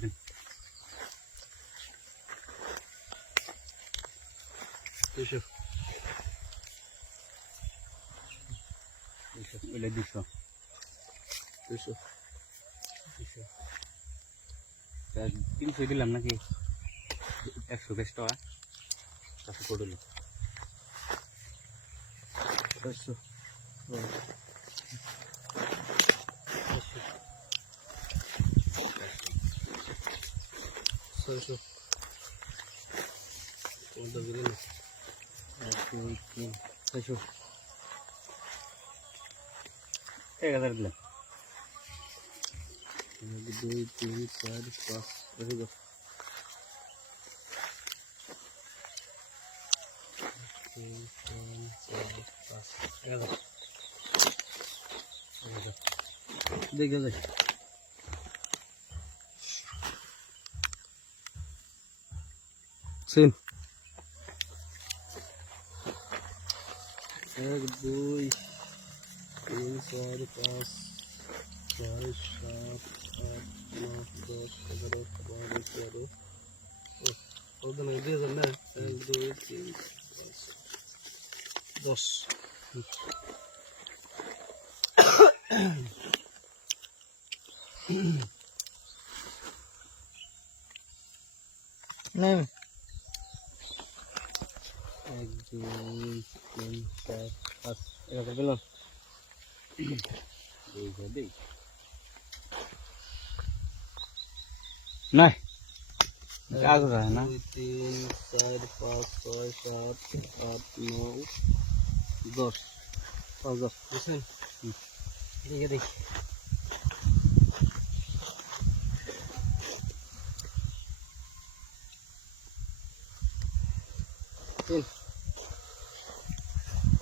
Düşür. Düşür. Öyle düşür. Düşür. Düşür. Ben তিনশো দিলাম নাকি একশো বেশ টাকা চারশো করে দিল চারশো arkadaşlar. Orada görelim. Kaçıyor. Ne kadar bile? Bir de bir tarif var. Öyle bak. Bir de gözler. Sim. Segue dois. Inside pass. Vai, chato. North, né? dois, cagarou, cagarou, cagarou. Organize this and that. And do it in. Dos. Name. এক দুই তিন চার পাঁচ এরকম পেলাম নয় ছয় সাত আট নয় দশ পাঁচ দশ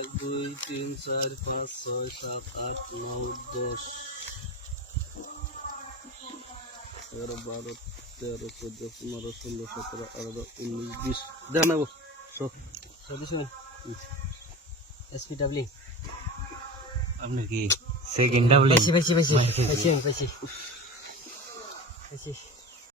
এক দুই তিন চার পাঁচ ছয় সাত আট নয় দশ এগারো বারো তেরো চোদ্দ পনেরো ষোলো সতেরো আঠারো উনিশ বিশ দেখাবো এসপি ডাবলি আপনি কি সেকেন্ড ডাবলি বেশি বেশি বেশি বেশি বেশি বেশি